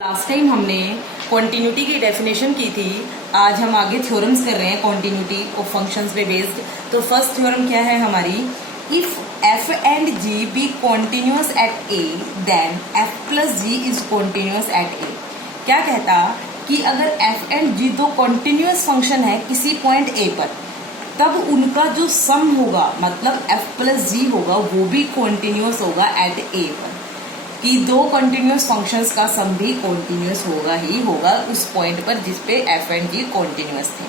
Last time हमने continuity की definition की थी। आज हम आगे थ्योरम्स कर रहे हैं कॉन्टिन्यूटी ऑफ फंक्शंस पे बेस्ड। तो फर्स्ट थ्योरम क्या है हमारी, if f and g be continuous at a then f plus g is continuous at a. क्या कहता कि अगर एफ एंड जी दो कॉन्टिन्यूअस फंक्शन है किसी पॉइंट ए पर, तब उनका जो सम होगा मतलब एफ प्लस जी होगा वो भी कॉन्टिन्यूअस होगा एट ए पर, कि दो कॉन्टिन्यूअस फंक्शंस का सम भी कॉन्टिन्यूअस होगा ही होगा उस पॉइंट पर जिस पे एफ एंड जी कॉन्टिन्यूअस थे।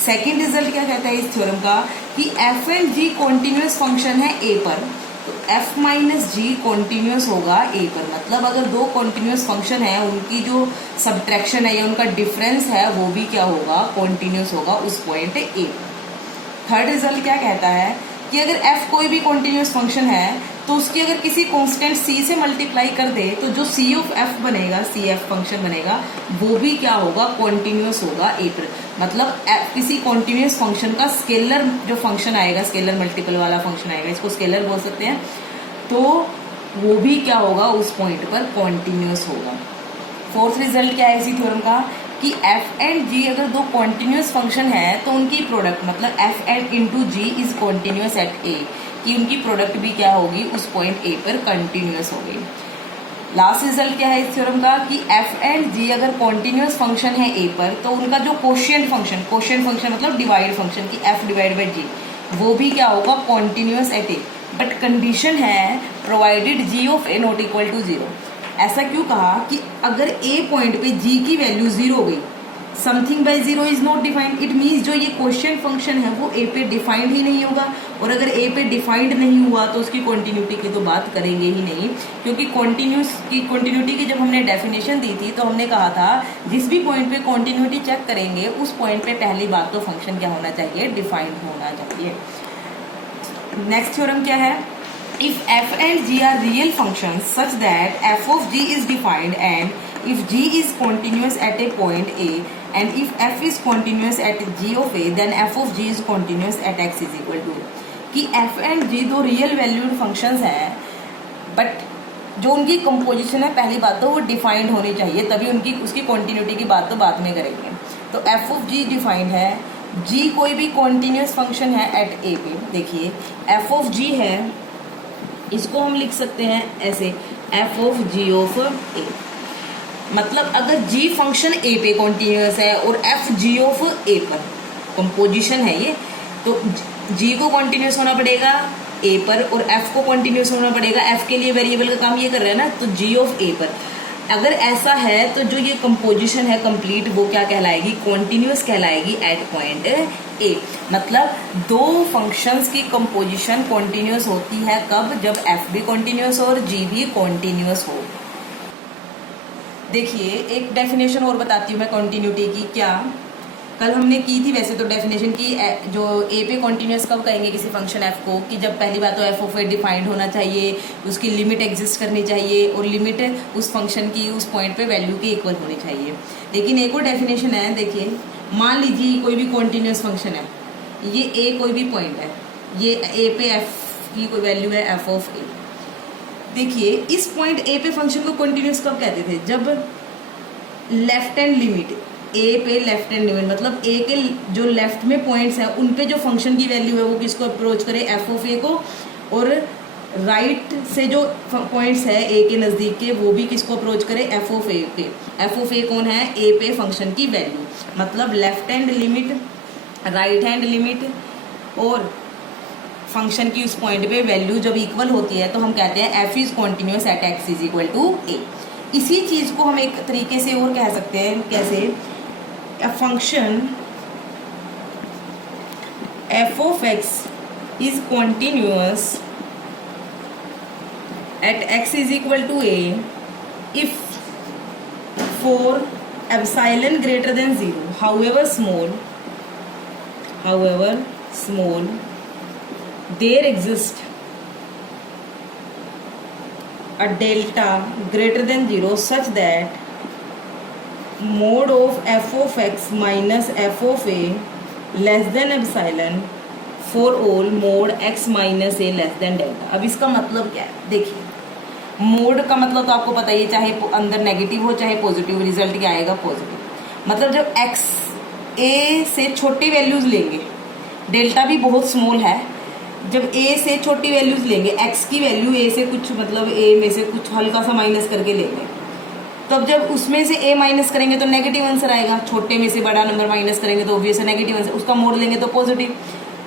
सेकेंड रिजल्ट क्या कहता है इस थ्योरम का कि f and g continuous function है ए पर, तो एफ माइनस जी कॉन्टिन्यूअस होगा ए पर। मतलब अगर दो कॉन्टिन्यूअस फंक्शन है उनकी जो सब्ट्रैक्शन है या उनका डिफरेंस है वो भी क्या होगा, कॉन्टिन्यूअस होगा उस पॉइंट ए पर। थर्ड रिजल्ट क्या कहता है कि अगर f कोई भी कॉन्टिन्यूअस फंक्शन है तो उसकी अगर किसी कांस्टेंट c से मल्टीप्लाई कर दे तो जो c ऑफ f बनेगा, c f फंक्शन बनेगा, वो भी क्या होगा, कॉन्टिन्यूअस होगा a पर। मतलब किसी कॉन्टिन्यूअस फंक्शन का स्केलर जो फंक्शन आएगा, स्केलर मल्टीपल वाला फंक्शन आएगा, इसको स्केलर बोल सकते हैं, तो वो भी क्या होगा उस पॉइंट पर कॉन्टिन्यूअस होगा। फोर्थ रिजल्ट क्या है इसी थ्योरम का कि एफ एंड जी अगर दो कॉन्टिन्यूअस फंक्शन है तो उनकी प्रोडक्ट मतलब f and into g is continuous at a, कि उनकी प्रोडक्ट भी क्या होगी उस पॉइंट ए पर कंटिन्यूअस होगी। लास्ट रिजल्ट क्या है इस थ्योरम का कि एफ एंड जी अगर कॉन्टिन्यूअस फंक्शन है ए पर तो उनका जो कोशिएंट फंक्शन मतलब डिवाइड फंक्शन की एफ डिवाइड बाई जी, वो भी क्या होगा, continuous at a. But condition है provided g of a not equal to zero. ऐसा क्यों कहा कि अगर ए पॉइंट पे जी की वैल्यू जीरो हो गई, something by zero is not defined, it means जो ये क्वेश्चन फंक्शन है वो ए पे डिफाइंड ही नहीं होगा। और अगर ए पे डिफाइंड नहीं हुआ तो उसकी कॉन्टिन्यूटी की तो बात करेंगे ही नहीं, क्योंकि कॉन्टिन्यूटी की जब हमने डेफिनेशन दी थी तो हमने कहा था जिस भी पॉइंट पे कॉन्टिन्यूटी चेक करेंगे उस पॉइंट पे पहली बात तो फंक्शन क्या होना चाहिए, डिफाइंड होना चाहिए। नेक्स्ट थ्योरम क्या है, if f and g are real functions such that f of g is defined and if g is continuous at a point a and if f is continuous at g of a then f of g is continuous at x is equal to, कि f and g दो real valued functions हैं but जो उनकी composition है पहली बात तो वो डिफाइंड होनी चाहिए, तभी उनकी उसकी कॉन्टिन्यूटी की बात तो बाद में करेंगे। तो f of g डिफाइंड है, g कोई भी कॉन्टिन्यूस फंक्शन है एट a पे। देखिए f of g है, इसको हम लिख सकते हैं ऐसे एफ ऑफ जी ऑफ ए। मतलब अगर जी फंक्शन ए पे कॉन्टिन्यूअस है और एफ जी ऑफ ए पर कंपोजिशन है ये, तो जी को कॉन्टिन्यूअस होना पड़ेगा ए पर और एफ को कॉन्टिन्यूअस होना पड़ेगा, एफ के लिए वेरिएबल का काम ये कर रहा है ना, तो जी ऑफ ए पर। अगर ऐसा है तो जो ये कंपोजिशन है कंप्लीट वो क्या कहलाएगी, कॉन्टिन्यूअस कहलाएगी एट पॉइंट ए। मतलब दो फंक्शंस की कंपोजिशन कॉन्टिन्यूअस होती है कब, जब एफ भी कॉन्टिन्यूअस हो और जी भी कॉन्टिन्यूअस हो। देखिए एक डेफिनेशन और बताती हूँ मैं कॉन्टिन्यूटी की, क्या कल हमने की थी वैसे तो डेफिनेशन की, जो ए पे कॉन्टिन्यूअस कब कहेंगे किसी फंक्शन एफ को, कि जब पहली बात तो एफ ऑफ ए डिफाइंड होना चाहिए, उसकी लिमिट एग्जिस्ट करनी चाहिए और लिमिट उस फंक्शन की उस पॉइंट पे वैल्यू की इक्वल होनी चाहिए। लेकिन एक और डेफिनेशन है, देखिए मान लीजिए कोई भी कॉन्टिन्यूअस फंक्शन है, ये ए कोई भी पॉइंट है, ये ए पे एफ की कोई वैल्यू है एफ ऑफ ए। देखिए इस पॉइंट ए पे फंक्शन को कॉन्टिन्यूअस कब कहते थे, जब लेफ्ट हैंड लिमिट ए पे लेफ्ट हैंड लिमिट मतलब ए के जो लेफ्ट में पॉइंट्स हैं उन पे जो फंक्शन की वैल्यू है वो किसको अप्रोच करे, एफ ऑफ ए को, और राइट से जो पॉइंट्स है ए के नज़दीक के वो भी किसको अप्रोच करे, एफ ऑफ ए के। एफ ऑफ ए कौन है, ए पे फंक्शन की वैल्यू। मतलब left hand limit, right hand limit और फंक्शन की उस पॉइंट पे वैल्यू जब इक्वल होती है तो हम कहते हैं f is continuous at x is equal to a. इसी चीज़ को हम एक तरीके से और कह सकते हैं, कैसे, a function f of x is continuous at x is equal to a if for epsilon greater than 0 however small there exists a delta greater than 0 such that mod of f of x minus f of a less than epsilon for all mod x minus a less than delta। अब इसका मतलब क्या है, देखिए mode का मतलब तो आपको पता ही है, चाहे अंदर नेगेटिव हो चाहे पॉजिटिव, रिजल्ट क्या आएगा पॉजिटिव। मतलब जब एक्स ए से छोटी वैल्यूज लेंगे, डेल्टा भी बहुत स्मॉल है, जब ए से छोटी वैल्यूज लेंगे, एक्स की वैल्यू ए से कुछ मतलब ए में से कुछ हल्का सा माइनस करके लेंगे, तब जब उसमें से ए माइनस करेंगे तो नेगेटिव आंसर आएगा, छोटे में से बड़ा नंबर माइनस करेंगे तो ऑब्वियस नेगेटिव आंसर, उसका मोड लेंगे तो पॉजिटिव।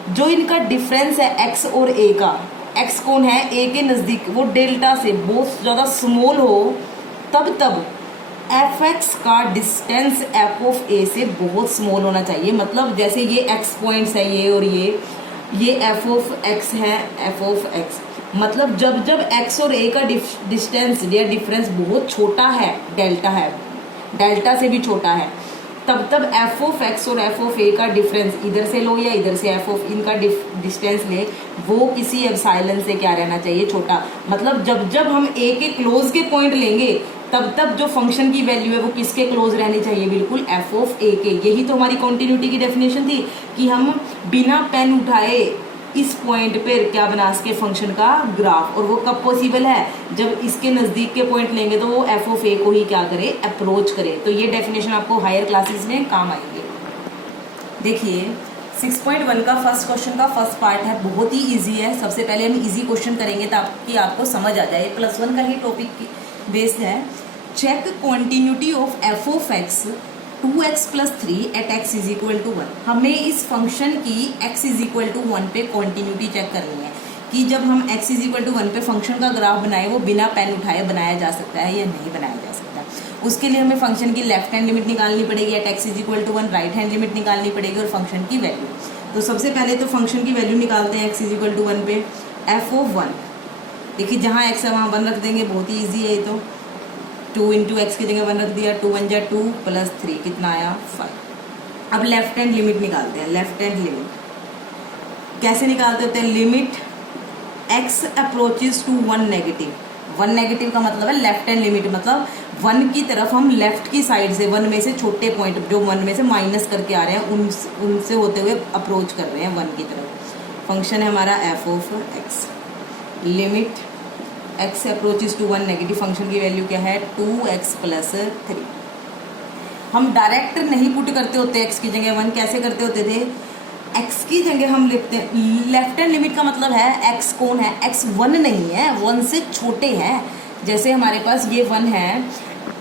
जो इनका डिफरेंस है एक्स और ए का, एक्स कौन है ए के नज़दीक, वो डेल्टा से बहुत ज़्यादा स्मॉल हो, तब एफ एक्स का डिस्टेंस एफ ऑफ ए से बहुत स्मॉल होना चाहिए। मतलब जैसे ये एक्स पॉइंट्स है ये और ये एफ ऑफ एक्स है, एफ ऑफ एक्स, मतलब जब एक्स और ए का डिस्टेंस या डिफरेंस बहुत छोटा है, डेल्टा से भी छोटा है, तब एफ ऑफ एक्स और एफ ऑफ ए का डिफरेंस इधर से लो या इधर से एफ ऑफ इनका डिस्टेंस ले, वो किसी एप्सिलॉन से क्या रहना चाहिए, छोटा। मतलब जब हम ए के क्लोज के पॉइंट लेंगे तब जो फंक्शन की वैल्यू है वो किसके क्लोज रहनी चाहिए, बिल्कुल एफ ऑफ ए के। यही तो हमारी कॉन्टिन्यूटी की डेफिनेशन थी कि हम बिना पेन उठाए इस पॉइंट पर क्या बना सके फंक्शन का ग्राफ, और वो कब पॉसिबल है, जब इसके नज़दीक के पॉइंट लेंगे तो वो एफ ऑफ ए को ही क्या करे, अप्रोच करे। तो ये डेफिनेशन आपको हायर क्लासेस में काम आएंगे। देखिए 6.1 का फर्स्ट क्वेश्चन का फर्स्ट पार्ट है, बहुत ही इजी है। सबसे पहले हम इजी क्वेश्चन करेंगे ताकि आपको समझ आ जाए, +1 का ही टॉपिक बेस्ड है। Check continuity of f of x 2x + 3 at x = 1। हमें इस फंक्शन की x = 1 पे कॉन्टिन्यूटी चेक करनी है कि जब हम x = 1 पे फंक्शन का ग्राफ बनाए वो बिना पेन उठाए बनाया जा सकता है या नहीं बनाया जा सकता। उसके लिए हमें फंक्शन की लेफ्ट हैंड लिमिट निकालनी पड़ेगी at x = 1, right hand limit निकालनी पड़ेगी और फंक्शन की वैल्यू। तो सबसे पहले तो फंक्शन की वैल्यू निकालते हैं x = 1 पे। एफ ऑफ 1, देखिए जहाँ x है वहाँ 1 रख देंगे, बहुत ही ईजी है। तो 2 × x की जगह 1 रख दिया, 2 × 1 = 2 + 3 कितना आया 5। अब लेफ्ट हैंड लिमिट निकालते हैं। लेफ्ट हैंड लिमिट कैसे निकालते होते हैं, limit x approaches to 1 negative. 1 negative का मतलब है लेफ्ट हैंड लिमिट, मतलब 1 की तरफ हम लेफ्ट की साइड से 1 में से छोटे पॉइंट जो 1 में से माइनस करके आ रहे हैं उनसे होते हुए अप्रोच कर रहे हैं 1 की तरफ। फंक्शन है हमारा f of x. Limit x approaches to 1 negative, function की वैल्यू क्या है 2x + 3। हम डायरेक्ट नहीं पुट करते होते x की जगह 1, कैसे करते होते थे, x की जगह हम लिखते हैं लेफ्ट हैंड लिमिट का मतलब है x कौन है, x 1 नहीं है, 1 से छोटे हैं। जैसे हमारे पास ये 1 है,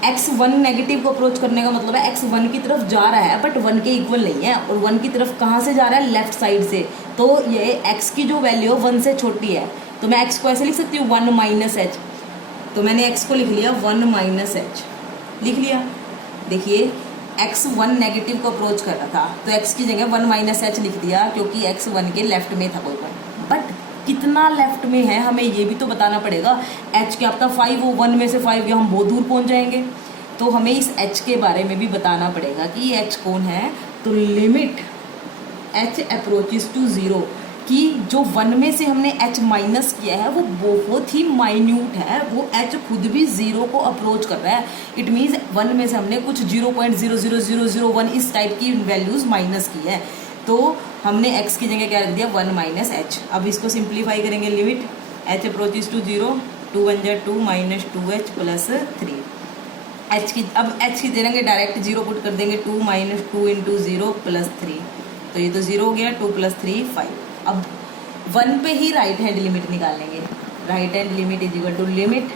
x 1 नेगेटिव को अप्रोच करने का मतलब है x 1 की तरफ जा रहा है बट 1 के इक्वल नहीं है, और 1 की तरफ कहाँ से जा रहा है, लेफ्ट साइड से। तो ये x की जो वैल्यू 1 से छोटी है, तो मैं x को ऐसे लिख सकती हूँ 1 - h। तो मैंने x को लिख लिया 1 - h लिख लिया। देखिए x 1 नेगेटिव को अप्रोच कर रहा था तो x की जगह 1 - h लिख दिया, क्योंकि x 1 के लेफ्ट में था कोई पॉइंट। बट कितना लेफ्ट में है हमें ये भी तो बताना पड़ेगा। h क्या पता 5 हो, 1 में से 5 या हम बहुत दूर पहुंच जाएंगे। तो हमें इस h के बारे में भी बताना पड़ेगा कि h कौन है। तो लिमिट h अप्रोचेस टू 0 कि जो 1 में से हमने h माइनस किया है वो बहुत ही माइन्यूट है, वो h खुद भी 0 को अप्रोच कर रहा है। इट मीन्स 1 में से हमने कुछ 0.00001 इस टाइप की वैल्यूज माइनस की है। तो हमने x की जगह क्या रख दिया 1 - h। अब इसको सिंप्लीफाई करेंगे, limit h approaches to 0, 2 × 1 = 2 - 2h + 3। h की अब h की जगह डायरेक्ट 0 पुट कर देंगे, 2 - 2 × 0 + 3, तो ये तो 0 हो गया, 2 + 3 5। अब 1 पे ही राइट हैंड लिमिट निकालेंगे। Right hand limit = limit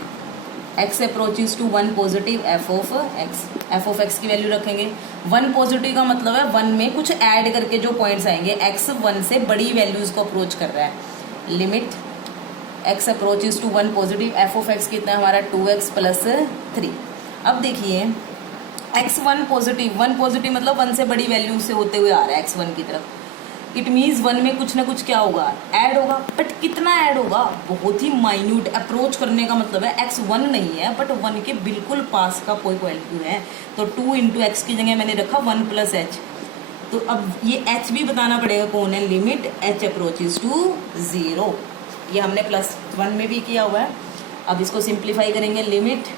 x approaches to 1 positive f of x. F of x की वैल्यू रखेंगे 1 पॉजिटिव का मतलब है 1 में कुछ ऐड करके जो पॉइंट्स आएंगे, x 1 से बड़ी वैल्यूज को अप्रोच कर रहा है। Limit x approaches to 1 positive f of x कितना है हमारा 2x + 3। अब देखिए x 1 पॉजिटिव मतलब 1 से बड़ी वैल्यू से होते हुए आ रहा है x 1 की तरफ। इट मीन्स 1 में कुछ ना कुछ क्या होगा, ऐड होगा। बट कितना ऐड होगा, बहुत ही माइन्यूट। अप्रोच करने का मतलब है x 1 नहीं है बट 1 के बिल्कुल पास का कोई वैल्यू है। तो 2 × x की जगह मैंने रखा 1 + h। तो अब ये h भी बताना पड़ेगा कौन है, लिमिट h अप्रोचेस टू 0। ये हमने +1 में भी किया हुआ है। अब इसको सिंप्लीफाई करेंगे, limit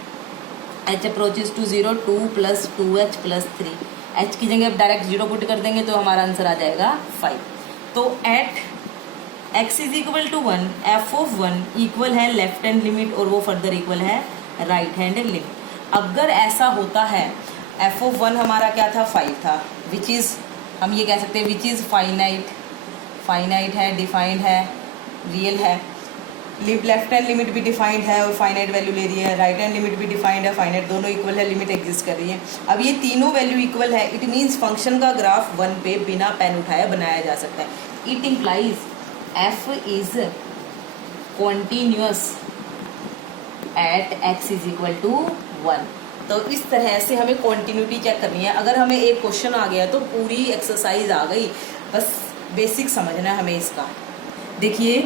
h approaches to 0, 2 + 2h + 3। h की जगह अब डायरेक्ट 0 पुट कर देंगे तो हमारा आंसर आ जाएगा 5। तो at x is equal to 1, f of 1 equal है लेफ्ट हैंड लिमिट और वो फर्दर इक्वल है राइट हैंड लिमिट। अगर ऐसा होता है, एफ ऑफ 1 हमारा क्या था 5 था, विच इज हम ये कह सकते हैं विच इज फाइनाइट है, डिफाइंड है, रियल है। लेफ्ट हैंड लिमिट भी डिफाइंड है और फाइनाइट वैल्यू ले रही है, राइट हैंड लिमिट भी डिफाइंड है, फाइनाइट, दोनों इक्वल है, लिमिट एग्जिस्ट कर रही है। अब ये तीनों वैल्यू इक्वल है, इट मीन्स फंक्शन का ग्राफ 1 पे बिना पेन उठाए बनाया जा सकता है। It implies f is continuous at x is equal to 1। तो इस तरह से हमें कॉन्टिन्यूटी चेक करनी है। अगर हमें एक क्वेश्चन आ गया तो पूरी एक्सरसाइज आ गई, बस बेसिक समझना है हमें इसका। देखिए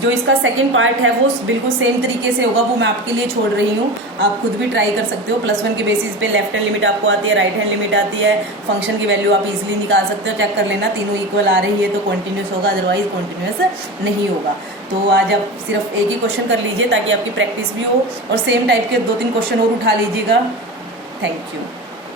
जो इसका सेकंड पार्ट है वो बिल्कुल सेम तरीके से होगा, वो मैं आपके लिए छोड़ रही हूँ, आप खुद भी ट्राई कर सकते हो। +1 के बेसिस पे लेफ्ट हैंड लिमिट आपको आती है, राइट हैंड लिमिट आती है, फंक्शन की वैल्यू आप इजीली निकाल सकते हो, चेक कर लेना तीनों इक्वल आ रही है तो कॉन्टिन्यूस होगा, अदरवाइज कॉन्टिन्यूस नहीं होगा। तो आज आप सिर्फ एक ही क्वेश्चन कर लीजिए ताकि आपकी प्रैक्टिस भी हो, और सेम टाइप के 2-3 क्वेश्चन और उठा लीजिएगा। Thank you.